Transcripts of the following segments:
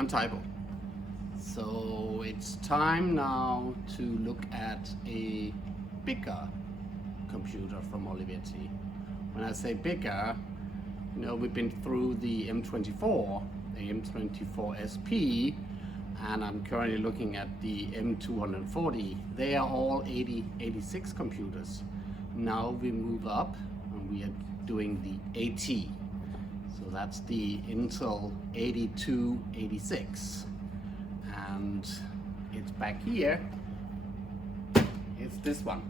I'm Typo. So it's time now to look at a bigger computer from Olivetti. When I say bigger, you know, we've been through the M24, the M24 SP, and I'm currently looking at the M240. They are all 86 computers. Now we move up and we are doing the AT. So that's the Intel 8286. And it's back here. It's this one.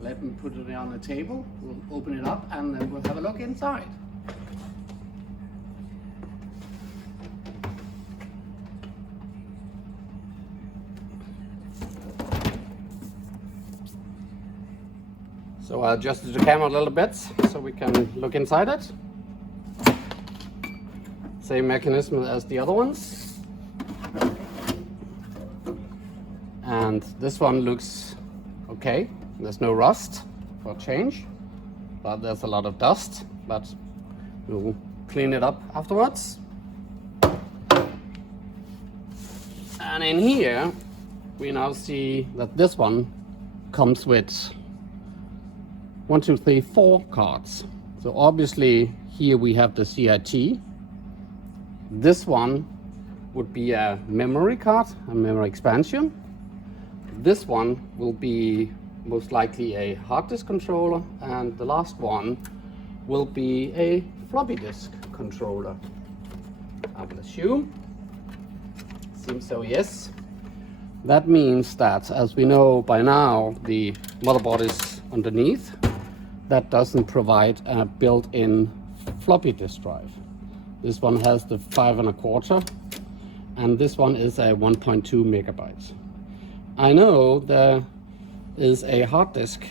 Let me put it on the table. We'll open it up and then we'll have a look inside. So I adjusted the camera a little bit so we can look inside it. Same mechanism as the other ones. And this one looks okay. There's no rust for change, but there's a lot of dust, but we'll clean it up afterwards. And in here, we now see that this one comes with 1, 2, 3, 4 cards. So obviously here we have the CRT. This one would be a memory card, a memory expansion. This one will be most likely a hard disk controller, and the last one will be a floppy disk controller. I will assume. Seems so, yes. That means that, as we know by now, the motherboard is underneath. That doesn't provide a built-in floppy disk drive. This one has the 5.25, and this one is a 1.2 megabytes. I know there is a hard disk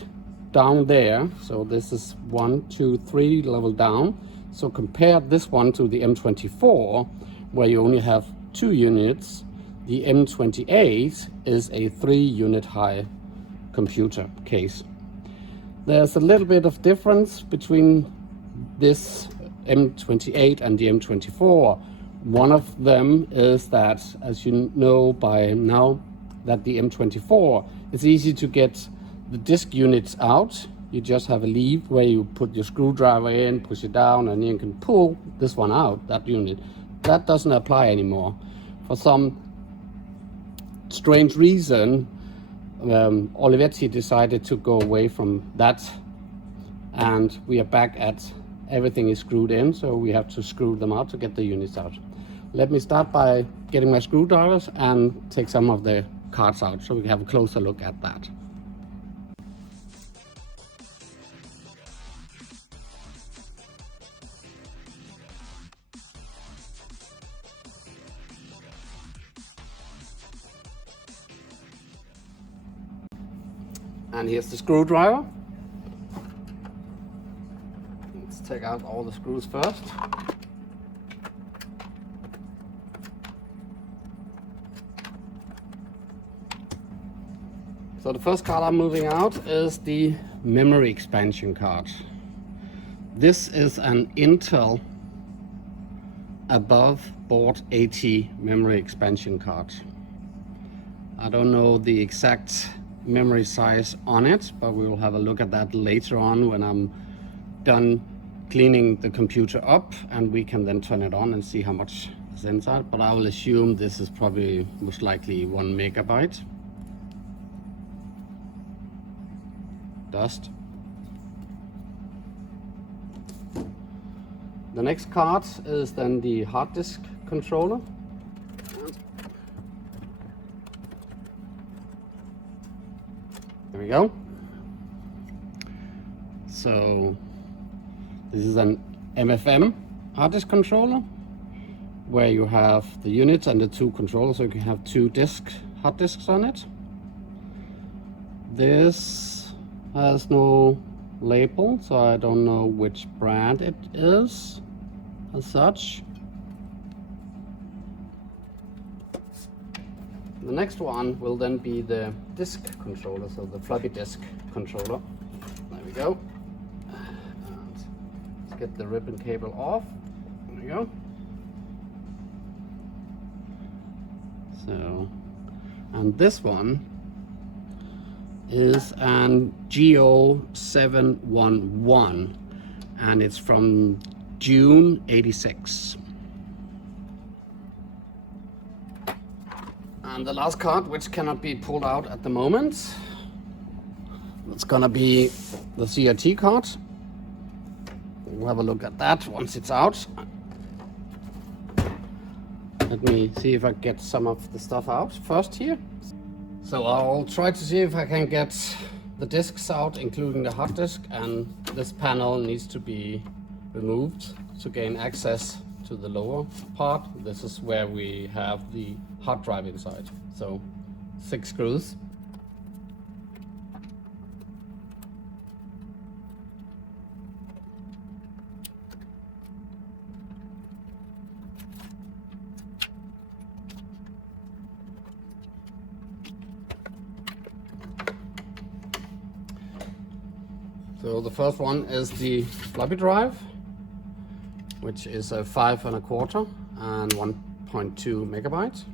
down there, so this is 1, 2, 3 level down. So compare this one to the M24, where you only have 2 units. The M28 is a 3-unit high computer case. There's a little bit of difference between this M28 and the M24. One of them is that, as you know by now, that the M24, it's easy to get the disk units out. You just have a lever where you put your screwdriver in, push it down, and you can pull this one out, that unit. That doesn't apply anymore. For some strange reason, Olivetti decided to go away from that, and we are back at everything is screwed in, so we have to screw them out to get the units out. Let me start by getting my screwdrivers and take some of the cards out so we can have a closer look at that. And here's the screwdriver. Let's take out all the screws first. So the first card I'm moving out is the memory expansion card. This is an Intel above board AT memory expansion card. I don't know the exact memory size on it, but we will have a look at that later on when I'm done cleaning the computer up, and we can then turn it on and see how much is inside. But I will assume this is probably most likely 1 megabyte. Dust. The next card is then the hard disk controller. There we go. So this is an MFM hard disk controller, where you have the units and the 2 controllers, so you can have 2 hard disks on it. This has no label, so I don't know which brand it is as such. The next one will then be the disk controller, so the floppy disk controller. There we go. And let's get the ribbon cable off. There we go. So, and this one is an GO711 and it's from June 86. And the last card, which cannot be pulled out at the moment, it's gonna be the CRT card. We'll have a look at that once it's out. Let me see if I get some of the stuff out first here. So I'll try to see if I can get the discs out, including the hard disk, and this panel needs to be removed to gain access to the lower part. This is where we have the hard drive inside. So 6 screws. So the first one is the floppy drive, which is a 5 1/4 and 1.2 megabytes.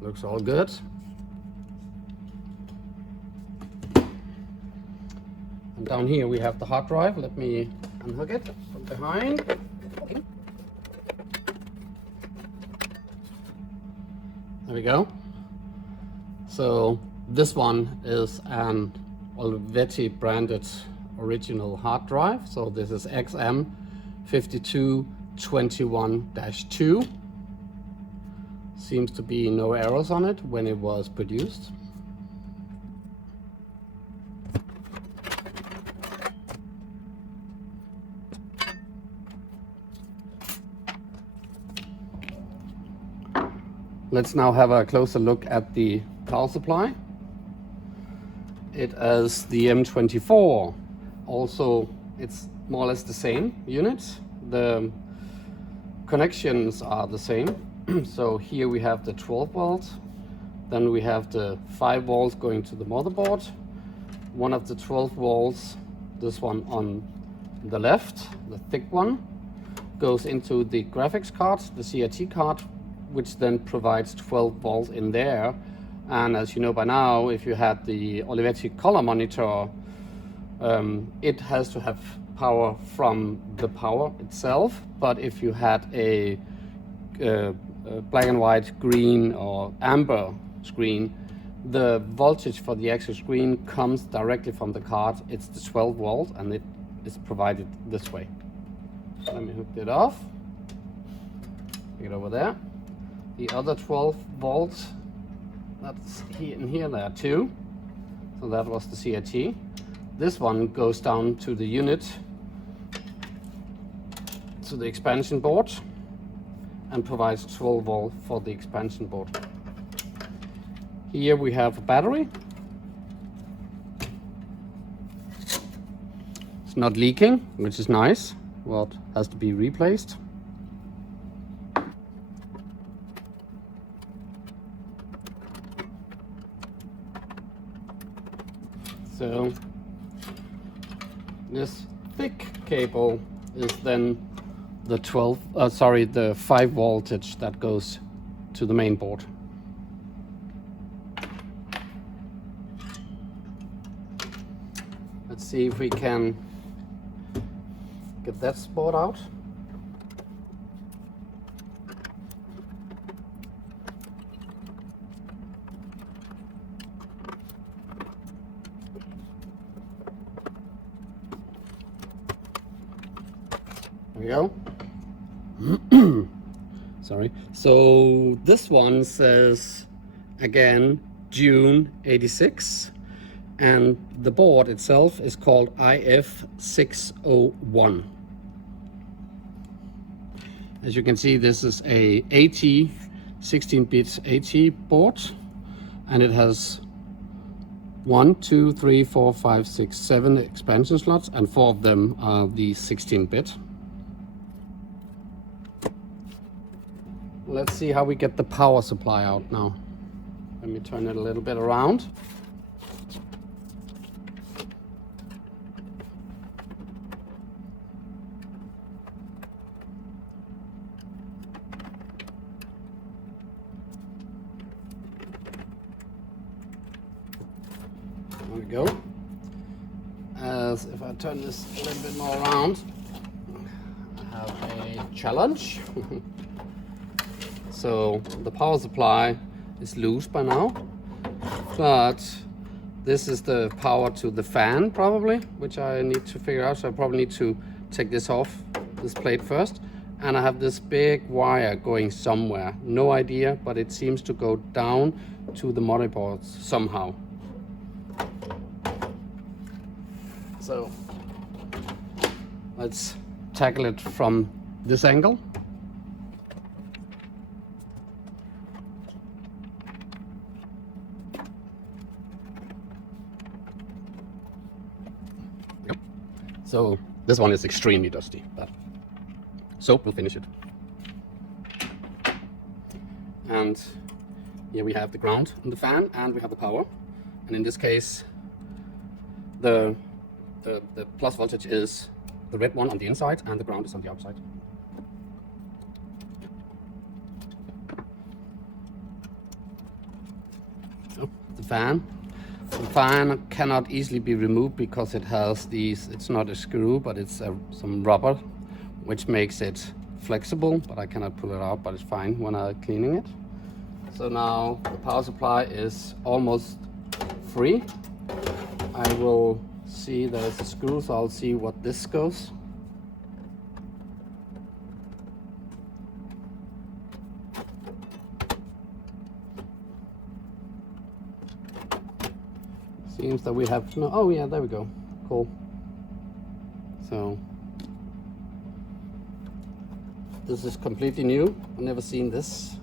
Looks all good. And down here we have the hard drive. Let me unhook it from behind. There we go. So this one is an Olivetti branded original hard drive. So this is XM5221-2. Seems to be no errors on it when it was produced. Let's now have a closer look at the power supply. It is the M24. Also, it's more or less the same unit. The connections are the same. So here we have the 12 volts. Then we have the 5 volts going to the motherboard. One of the 12 volts, this one on the left, the thick one, goes into the graphics card, the CRT card, which then provides 12 volts in there. And as you know by now, if you had the Olivetti color monitor, it has to have power from the power itself. But if you had a black and white, green or amber screen, the voltage for the actual screen comes directly from the card. It's the 12 volt and it is provided this way. Let me hook it off. Take it over there. The other 12 volts, that's here and here, there are 2. So that was the CRT. This one goes down to the unit, to the expansion board, and provides 12 volt for the expansion board. Here we have a battery. It's not leaking, which is nice. Well, it has to be replaced. So this thick cable is then the 5 voltage that goes to the main board. Let's see if we can get that board out. There we go. Sorry. So this one says again June 86, and the board itself is called IF601. As you can see, this is a AT 16-bit AT board, and it has 1, 2, 3, 4, 5, 6, 7 expansion slots, and 4 of them are the 16-bit. Let's see how we get the power supply out now. Let me turn it a little bit around. we go. As if I turn this a little bit more around, I have a challenge. So the power supply is loose by now, but this is the power to the fan probably, which I need to figure out. So I probably need to take this off, this plate first. And I have this big wire going somewhere. No idea, but it seems to go down to the motherboard somehow. So let's tackle it from this angle. Yep. So this one is extremely dusty, but soap will finish it. And here we have the ground and the fan, and we have the power. And in this case, the plus voltage is the red one on the inside, and the ground is on the outside. So the fan cannot easily be removed because it has these. It's not a screw, but it's some rubber, which makes it flexible, but I cannot pull it out, but it's fine when I'm cleaning it. So now the power supply is almost free. I will see there's a screw, so I'll see what this goes. Seems that we have no, oh yeah, there we go. Cool. So this is completely new. I've never seen this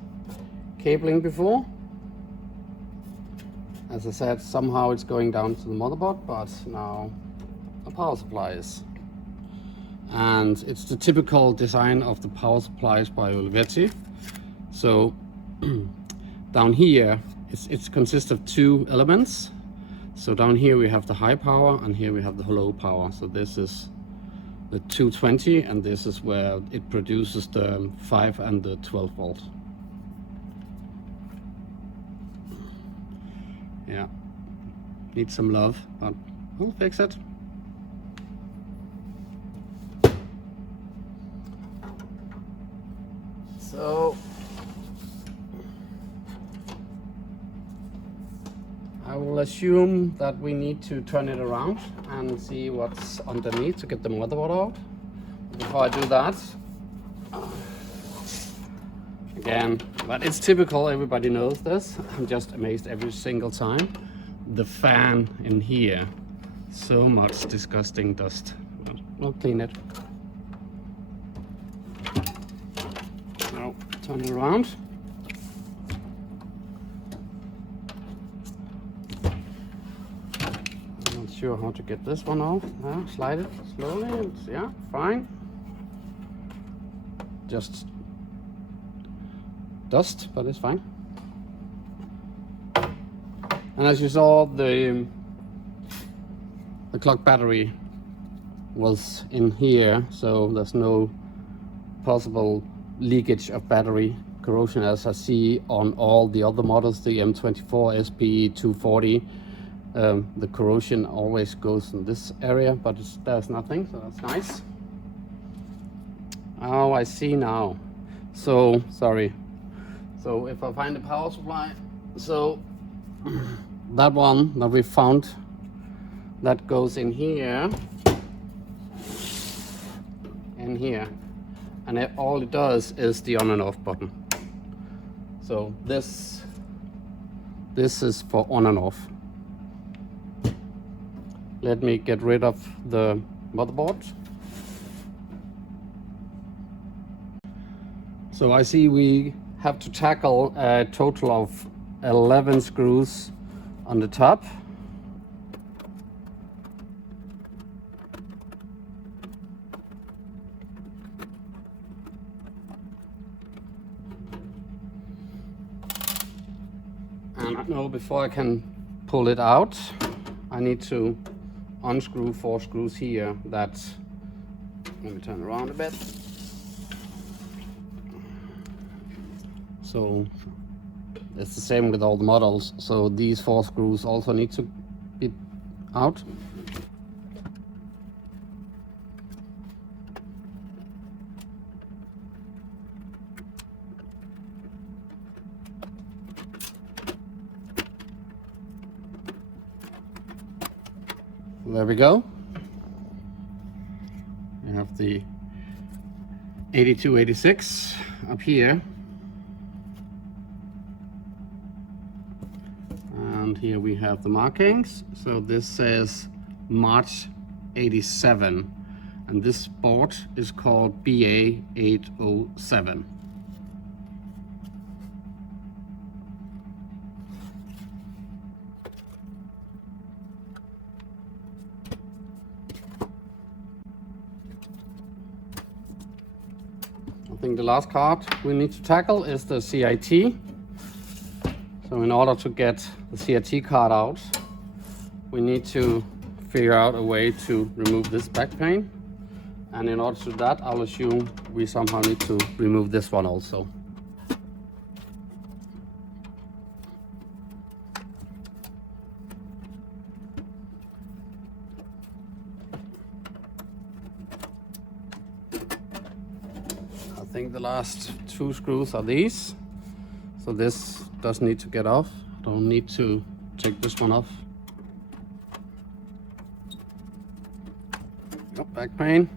cabling before. As I said, somehow it's going down to the motherboard, but now a power supply is. And it's the typical design of the power supplies by Olivetti. So down here, it consists of two elements. So down here we have the high power, and here we have the low power. So this is the 220, and this is where it produces the 5 and the 12 volt. Yeah, needs some love, but we'll fix it. So I will assume that we need to turn it around and see what's underneath to get the motherboard out. Before I do that, again, but it's typical, everybody knows this. I'm just amazed every single time. The fan in here, so much disgusting dust. We'll clean it. Now turn it around. I'm not sure how to get this one off. Slide it slowly, and yeah, fine. Just dust, but it's fine. And as you saw, the clock battery was in here, so there's no possible leakage of battery corrosion as I see on all the other models, the M24, SPE 240. The corrosion always goes in this area, but there's nothing, so that's nice. Oh, I see now. So, sorry. So if I find the power supply, so that one that we found, that goes in here, and all it does is the on and off button. So this is for on and off. Let me get rid of the motherboard. So I see we have to tackle a total of 11 screws on the top. And I know before I can pull it out, I need to unscrew 4 screws here. Let me turn around a bit. So it's the same with all the models. So these 4 screws also need to be out. There we go. We have the 8286 up here. And here we have the markings. So this says March 87. And this board is called BA807. I think the last card we need to tackle is the CIT. So in order to get the CIT card out, we need to figure out a way to remove this backplane. And in order to do that, I'll assume we somehow need to remove this one also. I think the last two screws are these. So this does need to get off. Don't need to take this one off. Back pane.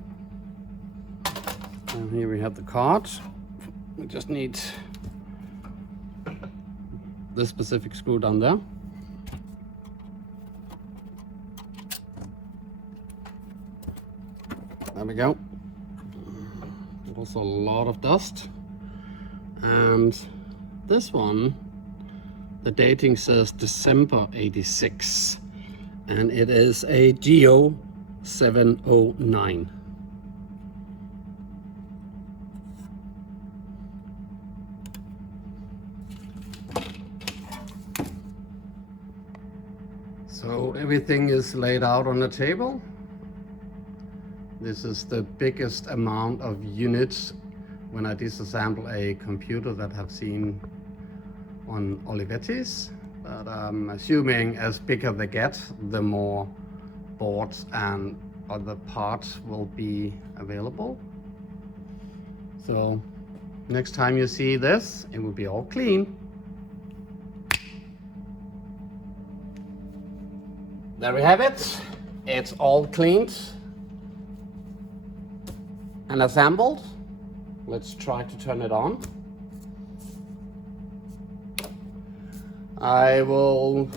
And here we have the card. We just need this specific screw down there. There we go. Also a lot of dust. And this one, the dating says December 86, and it is a GO709. So everything is laid out on the table. This is the biggest amount of units when I disassemble a computer that I've seen on Olivetti's. But I'm assuming as bigger they get, the more boards and other parts will be available. So next time you see this, it will be all clean. There we have it. It's all cleaned and assembled. Let's try to turn it on. I will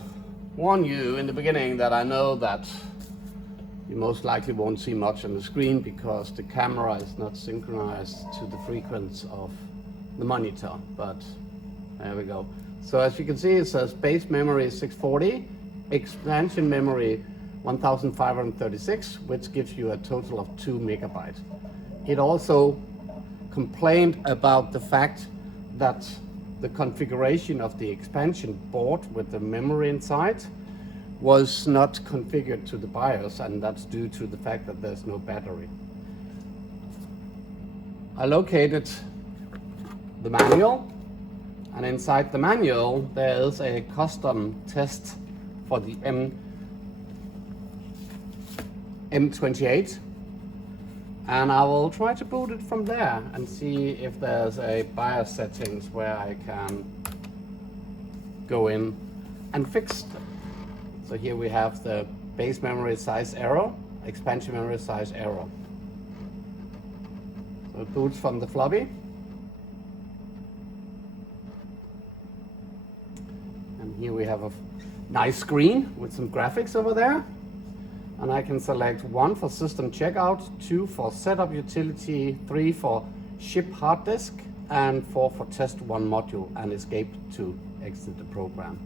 warn you in the beginning that I know that you most likely won't see much on the screen because the camera is not synchronized to the frequency of the monitor, but there we go. So as you can see, it says base memory 640, expansion memory 1536, which gives you a total of 2 megabytes. It also complained about the fact that the configuration of the expansion board with the memory inside was not configured to the BIOS, and that's due to the fact that there's no battery. I located the manual, and inside the manual there is a custom test for the M28. And I will try to boot it from there and see if there's a BIOS settings where I can go in and fix them. So here we have the base memory size error, expansion memory size error. So it boots from the floppy. And here we have a nice screen with some graphics over there. And I can select 1 for system checkout, 2 for setup utility, 3 for ship hard disk, and 4 for test 1 module and escape to exit the program.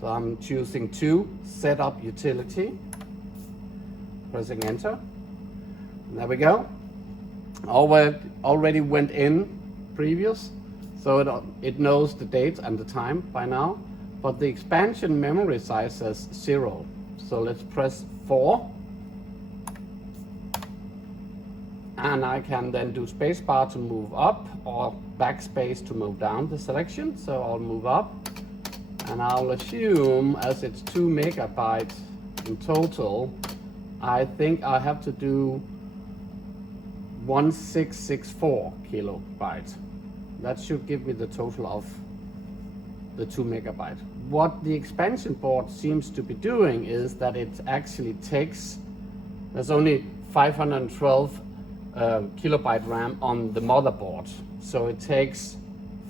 So I'm choosing 2, setup utility, pressing enter. And there we go. Already went in previous, so it knows the date and the time by now, but the expansion memory size says 0. So let's press 4. And I can then do spacebar to move up or backspace to move down the selection. So I'll move up, and I'll assume as it's 2 megabytes in total, I think I have to do 1664 kilobytes. That should give me the total of the 2 megabyte. What the expansion board seems to be doing is that it actually takes, there's only 512 kilobyte RAM on the motherboard. So it takes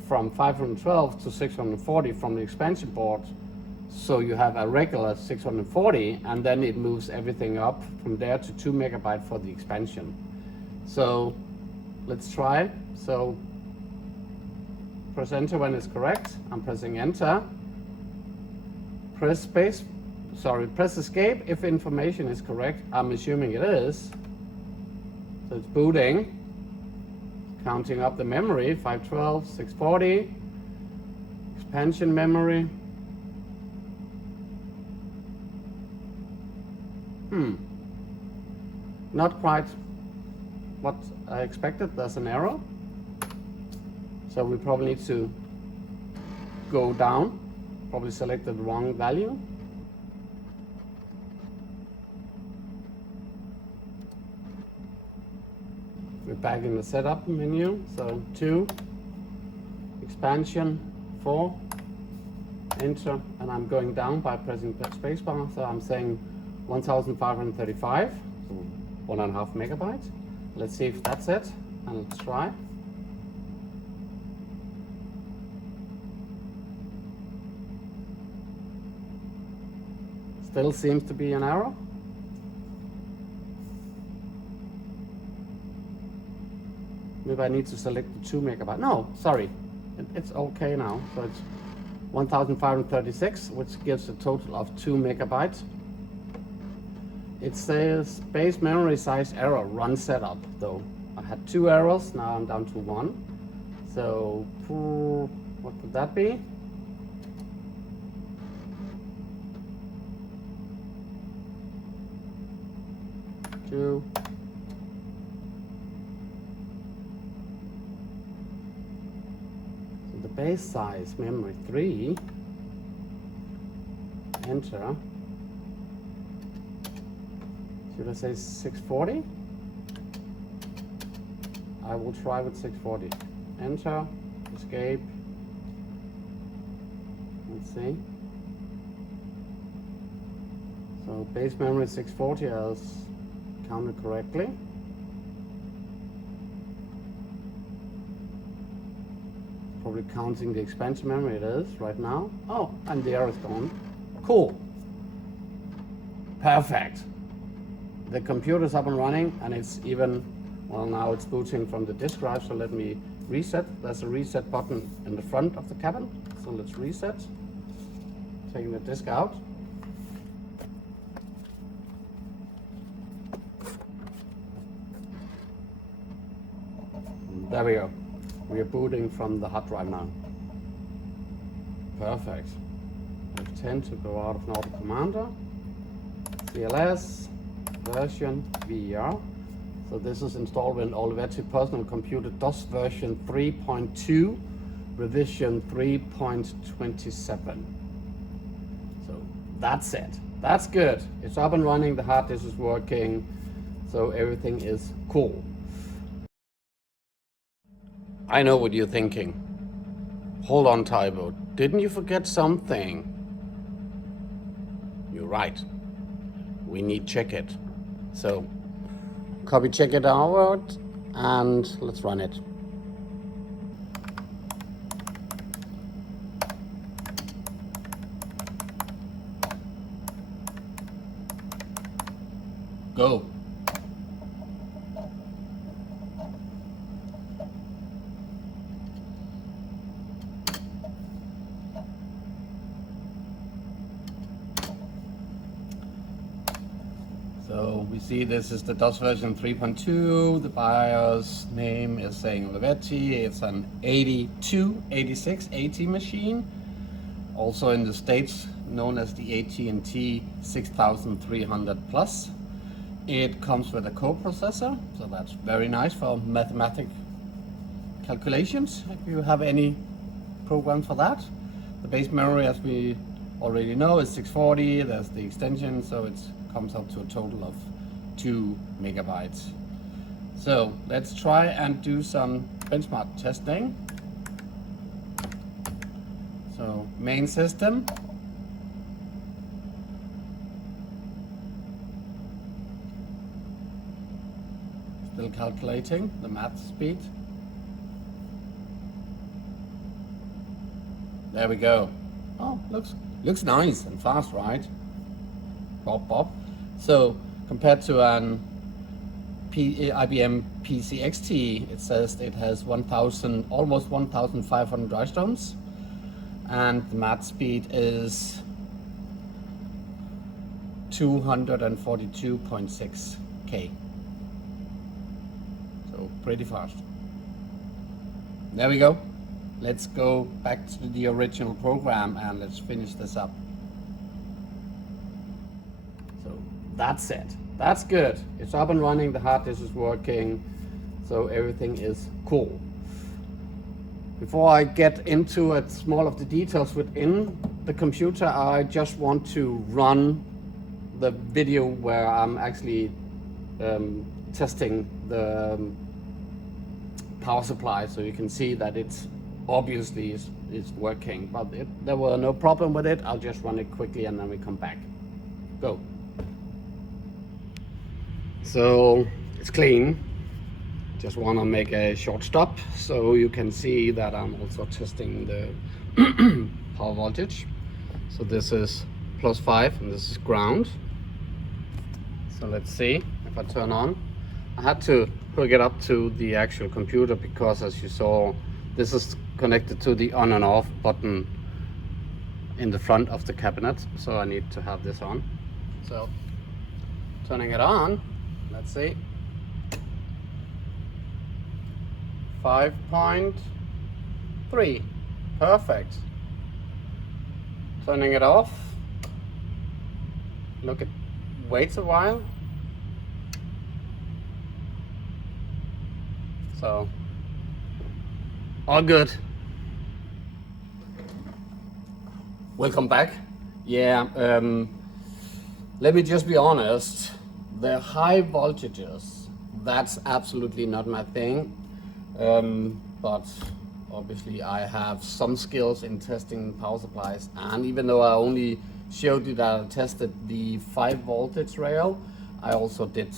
from 512 to 640 from the expansion board. So you have a regular 640, and then it moves everything up from there to 2 megabyte for the expansion. So let's try. So press enter when it's correct. I'm pressing enter. Press escape if information is correct. I'm assuming it is. So it's booting, counting up the memory, 512, 640, expansion memory. Not quite what I expected. There's an error. So we probably need to go down. Probably selected the wrong value. We're back in the setup menu. So 2, expansion, 4, enter, and I'm going down by pressing spacebar. So I'm saying 1535, so 1.5 megabytes. Let's see if that's it, and let's try. Still seems to be an error. Maybe I need to select the 2 megabyte. No, sorry, it's okay now. So it's 1536, which gives a total of 2 megabytes. It says base memory size error, run setup though. I had 2 errors, now I'm down to 1. So what could that be? So the base size memory 3, enter. Should I say 640? I will try with 640. Enter, escape. Let's see. So base memory 640 as counted correctly. Probably counting the expansion memory, it is right now. Oh, and the error is gone. Cool. Perfect. The computer's up and running, and it's even, well, now it's booting from the disk drive, so let me reset. There's a reset button in the front of the cabin, so let's reset. Taking the disk out. There we go. We are booting from the hard drive now. Perfect. F10 to go out of Nordic Commander. CLS, version VER. So this is installed in Olivetti Personal Computer DOS version 3.2, revision 3.27. So that's it. That's good. It's up and running, the hard disk is working, so everything is cool. I know what you're thinking. Hold on, Tybo. Didn't you forget something? You're right. We need check it. So copy check it out and let's run it. Go. So we see this is the DOS version 3.2. The BIOS name is saying Olivetti. It's an 8286 AT machine, also in the States known as the AT&T 6300 Plus. It comes with a coprocessor, so that's very nice for mathematical calculations if you have any program for that. The base memory, as we already know is 640, there's the extension, so it comes up to a total of 2 megabytes. So let's try and do some benchmark testing. So main system. Still calculating the math speed. There we go. Oh, looks nice and fast, right? Pop, pop. So compared to an IBM PC-XT, it says it has 1,000, almost 1,500 dry stones, and the math speed is 242.6 K. So pretty fast. There we go. Let's go back to the original program and let's finish this up. So that's it. That's good. It's up and running, the hard disk is working, so everything is cool. Before I get into it, small of the details within the computer, I just want to run the video where I'm actually testing the power supply, so you can see that it's obviously is working, but there were no problem with it. I'll just run it quickly and then we come back. Go. So it's clean. Just want to make a short stop so you can see that I'm also testing the power voltage. So this is +5 and this is ground. So let's see if I turn on. I had to hook it up to the actual computer because, as you saw, this is connected to the on and off button in the front of the cabinet, so I need to have this on. So turning it on, let's see, 5.3, perfect. Turning it off, look, it waits a while. So all good. Welcome back. Yeah, let me just be honest. The high voltages, that's absolutely not my thing. But obviously I have some skills in testing power supplies, and even though I only showed you that I tested the 5 voltage rail, I also did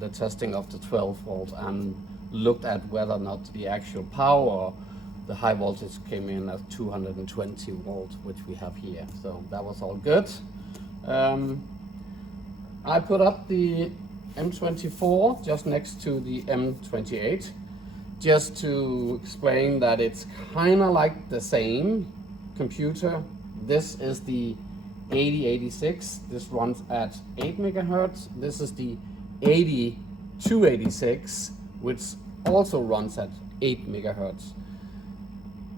the testing of the 12 volt and looked at whether or not the actual power, the high voltage came in at 220 volts, which we have here. So that was all good. I put up the M24 just next to the M28, just to explain that it's kind of like the same computer. This is the 8086. This runs at 8 megahertz. This is the 8286, which also runs at 8 megahertz.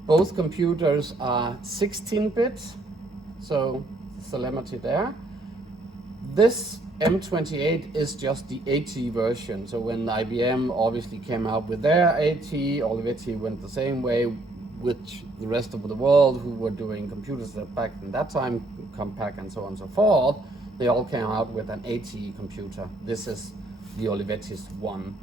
Both computers are 16-bit, so telemetry there. This M28 is just the AT version. So when IBM obviously came out with their AT, Olivetti went the same way, which the rest of the world who were doing computers that back in that time, Compaq and so on and so forth, they all came out with an AT computer. This is the Olivetti's one.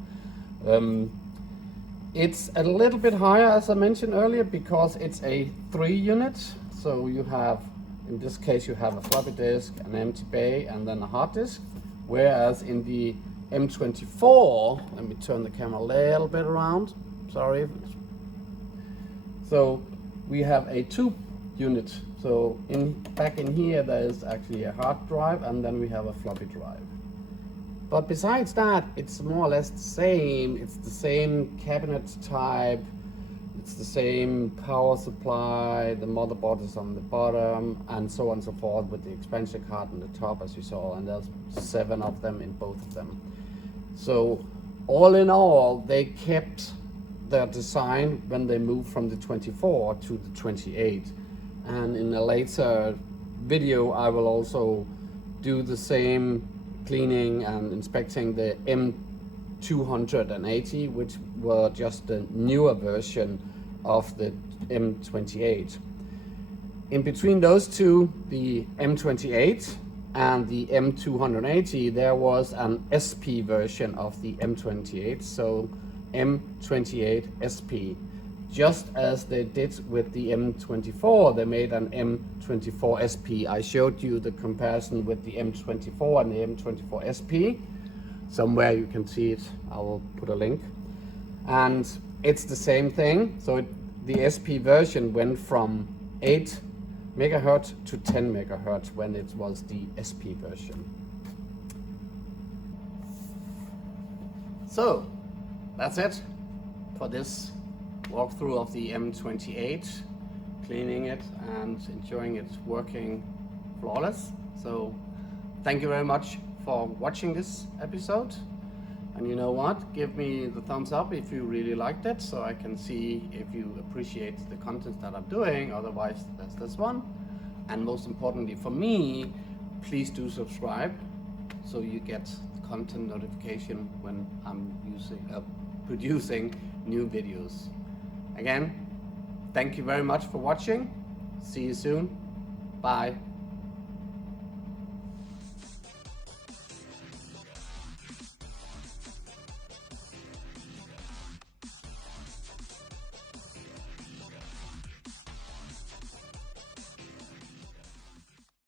It's a little bit higher, as I mentioned earlier, because it's a 3 unit. So you have, in this case, you have a floppy disk, an empty bay, and then a hard disk. Whereas in the M24, let me turn the camera a little bit around, sorry. So we have a 2 unit. So back in here, there is actually a hard drive, and then we have a floppy drive. But besides that, it's more or less the same. It's the same cabinet type. It's the same power supply. The motherboard is on the bottom, and so on and so forth, with the expansion card on the top, as you saw. And there's 7 of them in both of them. So all in all, they kept their design when they moved from the 24 to the 28. And in a later video, I will also do the same cleaning and inspecting the M280, which were just the newer version of the M28. In between those two, the M28 and the M280, there was an SP version of the M28, so M28 SP. Just as they did with the M24, they made an M24 SP. I showed you the comparison with the M24 and the M24 SP. Somewhere you can see it, I will put a link. And it's the same thing. So the SP version went from 8 megahertz to 10 megahertz when it was the SP version. So that's it for this walkthrough of the M28, cleaning it and enjoying it working flawless. So thank you very much for watching this episode. And you know what? Give me the thumbs up if you really liked it, so I can see if you appreciate the content that I'm doing. Otherwise, that's this one. And most importantly for me, please do subscribe so you get the content notification when I'm producing new videos. Again, thank you very much for watching. See you soon. Bye.